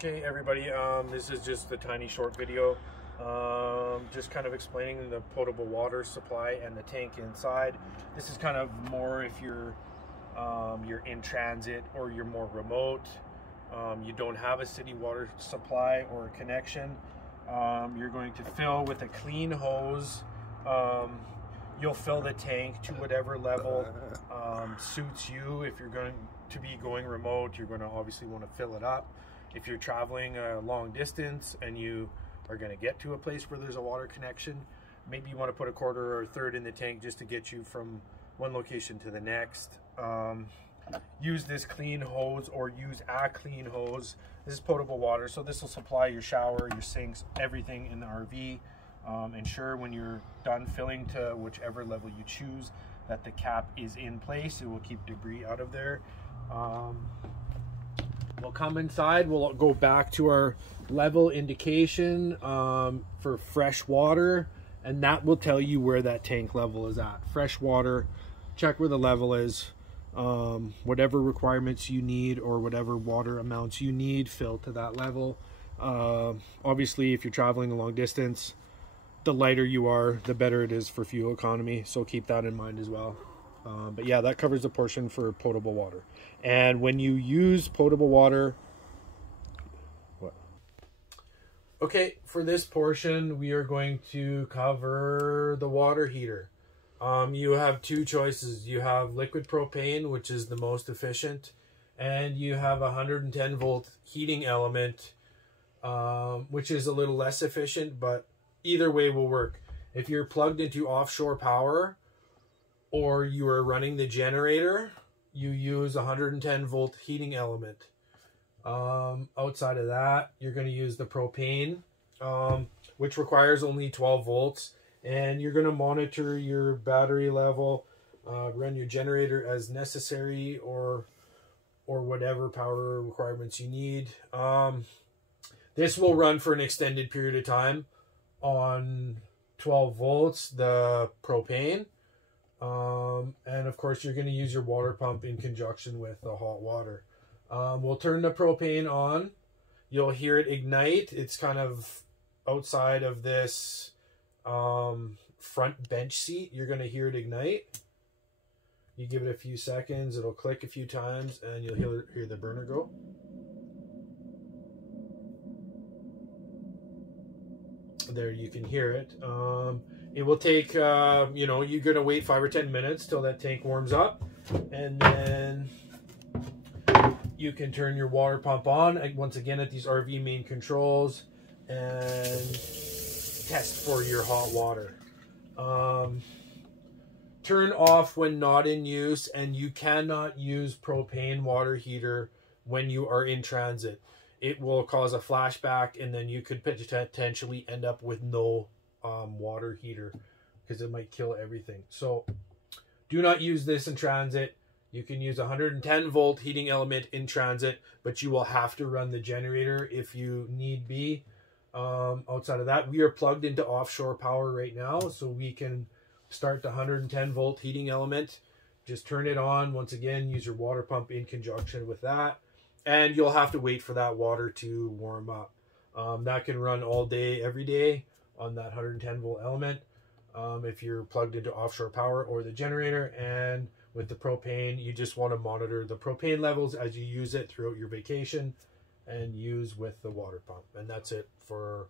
Okay, everybody, this is just a tiny short video, just kind of explaining the potable water supply and the tank inside. This is kind of more if you're in transit or you're more remote, you don't have a city water supply or a connection. You're going to fill with a clean hose. You'll fill the tank to whatever level suits you. If you're going to be going remote, you're going to obviously want to fill it up. If you're traveling a long distance and you are going to get to a place where there's a water connection, maybe you want to put a quarter or a third in the tank just to get you from one location to the next. Use this clean hose or use a clean hose. This is potable water, so this will supply your shower, your sinks, everything in the RV. Ensure when you're done filling to whichever level you choose that the cap is in place. It will keep debris out of there. We'll come inside, we'll go back to our level indication for fresh water, and that will tell you where that tank level is at. Fresh water, check where the level is. Whatever requirements you need or whatever water amounts you need, fill to that level. Obviously, if you're traveling a long distance, the lighter you are, the better it is for fuel economy, so keep that in mind as well. But yeah, that covers the portion for potable water. And when you use potable water, okay, for this portion, we are going to cover the water heater. You have two choices. You have liquid propane, which is the most efficient, and you have a 110 volt heating element, which is a little less efficient, but either way will work. If you're plugged into offshore power or you are running the generator, you use a 110 volt heating element. Outside of that, you're going to use the propane, which requires only 12 volts. And you're going to monitor your battery level, run your generator as necessary, or whatever power requirements you need. This will run for an extended period of time on 12 volts, the propane. And of course, you're going to use your water pump in conjunction with the hot water. We'll turn the propane on. You'll hear it ignite. It's kind of outside of this front bench seat. You're going to hear it ignite. You give it a few seconds, it'll click a few times, and you'll hear the burner go. There, you can hear it. It will take, you know, you're going to wait 5 or 10 minutes till that tank warms up, and then you can turn your water pump on, once again at these RV main controls, and test for your hot water. Turn off when not in use, and you cannot use propane water heater when you are in transit. It will cause a flashback, and then you could potentially end up with no water heater because it might kill everything. So do not use this in transit. You can use a 110 volt heating element in transit, but you will have to run the generator if you need be. Outside of that, we are plugged into offshore power right now, so we can start the 110 volt heating element. Just turn it on. Once again, use your water pump in conjunction with that, and you'll have to wait for that water to warm up. That can run all day, every day on that 110 volt element if you're plugged into offshore power or the generator. And with the propane, you just want to monitor the propane levels as you use it throughout your vacation, and use with the water pump. And that's it for